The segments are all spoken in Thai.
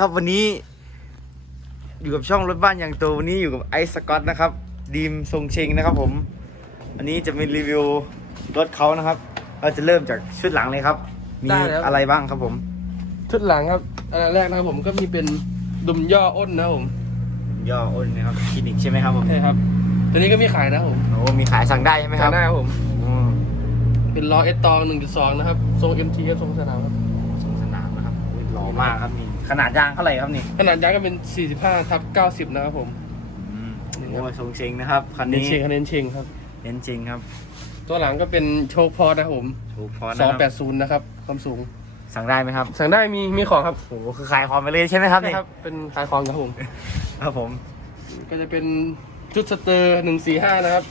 ครับวันนี้ อยู่กับช่องรถบ้านอย่างโตวันนี้อยู่กับไอซ์สกอตนะครับ ดีมทรงเชงนะครับผม อันนี้จะเป็นรีวิวรถเขานะครับ เราจะเริ่มจากชุดหลังเลยครับ มีได้แล้วอะไรบ้างครับผม ชุดหลังครับอันแรกนะครับผมก็มีเป็นดุมย่ออ้นนะครับผมย่ออ้นนะครับคลินิกใช่ไหมครับผมใช่ครับ ตัวนี้ก็มีขายนะครับผมโอ้มีขายสั่งได้ใช่ไหมคขารัยบได้ครับผม อืมเป็นล้อเอสตองหนึ่งจุดสองนะครับ ทรงเอ็มทีครับทรงสนามครับ ล่อมากครับนี่ขนาดยางเท่าไหร่ครับนี่ขนาดยางก็เป็น 45ทับ90 นะครับผมอืมนี่โอ้ครับทรงเชงนะครับคันเน้นนี้เชงคะแนนเชงครับเน้นจริงครับตัวหลังก็เป็นโชคพอร์ตนะครับผมถูกพอนะครับ280นะครับความสูง สั่งได้ไหมครับสั่งได้มีมีของครับโอ้โหคือขายของไปเลยใช่ไหมครับใช่นี่ครับเป็นขายของครับผม ครับผมก็จะเป็นชุดสเตอร์145นะครับ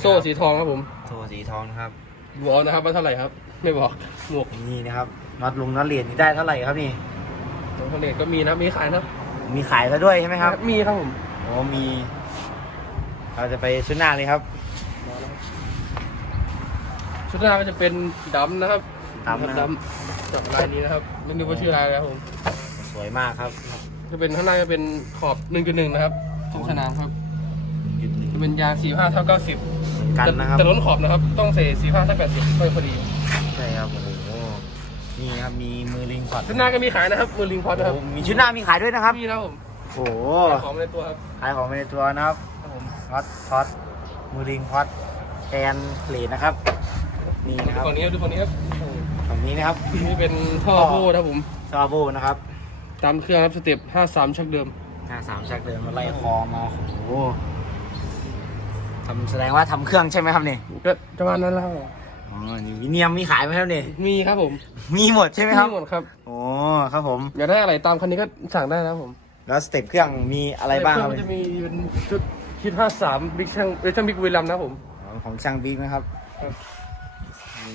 โซ่สีทองครับผมโซ่สีทองนะครับดูเอานะครับว่าเท่าไหร่ครับ ไม่บอกหมวกนี่นะครับ น็อตลุงน็อตเหรียญนี่ได้เท่าไหร่ครับนี่ของทะเลก็มีนะมีขายนะครับมีขายแล้วด้วยใช่ไหมครับมีครับผมโอ้มี เราจะไปชุดหน้าเลยครับชุดหน้าก็จะเป็นดำนะครับดำนะครับดำกับลายนี้นะครับไม่รู้ว่าชื่ออะไรนะครับผมสวยมากครับ จะเป็นข้างหน้าจะเป็นขอบ 1.1 นะครับทุกสนามครับหยุดหนึ่งจะเป็นยาง 45เท่า90เหมือนกันนะครับแต่ล้นขอบนะครับ ต้องใส่45เท่า80ค่อยพอดีใช่ครับโอ้โห นี่ครับมีมือลิงพอดชุดหน้าก็มีขายนะครับมือลิงพอดนะครับโอ้มีชุดหน้ามีขายด้วยนะครับมีนะครับผมโอ้โหของในตัวครับขายของไปในตัวนะครับครับผมพอดพอดมือลิงพอดแอนเหรียญนะครับนี่นะคดูรับฝั่งนี้ครับดูฝั่งนี้ครับฝั่งนี้นะครับนี่เป็นท่อโบ้นะครับผมซาโบนะครับตามเครื่องครับสเต็ป53ชักเดิมหน้าสามชักเดินมาไล่คอมาโอ้โหทำแสดงว่าทำเครื่องใช่ไหมครับนี่ก็ประมาณนั้นแล้วครับ อ๋อนี่วิเนียมมีขายไหมครับนี่มีครับผมมีหมดใช่ไหมครับหมดครับโอ้ครับผมอยากได้อะไรตามคันนี้ก็สั่งได้นะครับผม แล้วสเต็ปเครื่องมีอะไรบ้างครับมันจะมีเป็นชุดคิด53บิ๊กช่างเอ้ยช่างบิ๊กวีลัมย์นะครับผมอ๋อของช่างบิ๊กนะครับครับ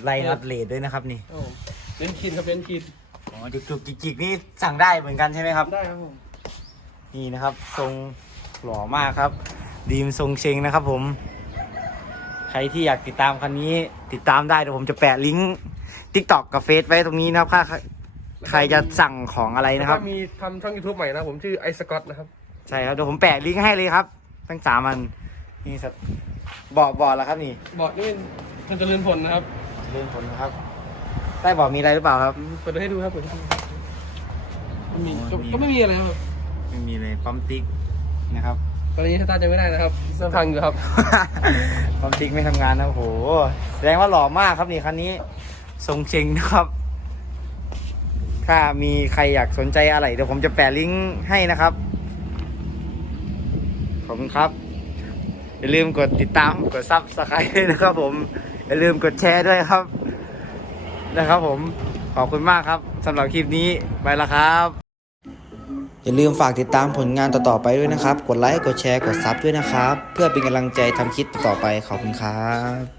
ไล่นัดเลดด้วยนะครับนี่ครับผมเล่นคินครับเล่นคินอ๋อจุกๆจิกๆนี่สั่งได้เหมือนกันใช่ไหมครับได้ครับผมนี่นะครับ ทรงหล่อมากครับ ดีมทรงเชงนะครับผมใค รที่อยากติดตามคันนี้ ติดตามได้เดี๋ยวผมจะแปะลิงก์ทิกตอกกับเฟซไว้ตรงนี้นะครับถ้าใครจะสั่งของอะไรแล้วนะครับก็มีทำช่อง YouTube ใหม่นะผมชื่อไอสกอตนะครับ ใช่ครับเดี๋ยวผมแปะลิงก์ให้เลยครับ ทั้งสามอันนี่สัตว์บอกบอกแล้วครับนี่บอร์ดนี่มันจะเลื่อนผลนะครับเรื่องผลนะครับ ใต้บอกมีอะไรหรือเปล่าครับ เปิดให้ดูครับเปิดให้ดูไม่มีโอ้ก็มีก็ไม่มีอะไรครับ ไม่มีเลยปั๊มติ๊กนะครับ ตอนนี้สตาร์ทยังไม่ได้นะครับสพังอยู่ครับปั๊มติ๊กไม่ทำงานนะโอ้โหแสดงว่าหล่อมากครับนี่คันนี้ทรงเชงนะครับ ถ้ามีใครอยากสนใจอะไรเดี๋ยวผมจะแปะลิงก์ให้นะครับ ขอบคุณครับ อย่าลืมกดติดตามกดซับสไครต์ด้วยนะครับ ผม อย่าลืมกดแชร์ด้วยครับ นะครับผม ขอบคุณมากครับสำหรับคลิปนี้ไปแล้วครับ อย่าลืมฝากติดตามผลงานต่อๆไปด้วยนะครับ กดไลค์ กดแชร์ กดซับด้วยนะครับ เพื่อเป็นกำลังใจทำคลิปต่อไปขอบคุณครับ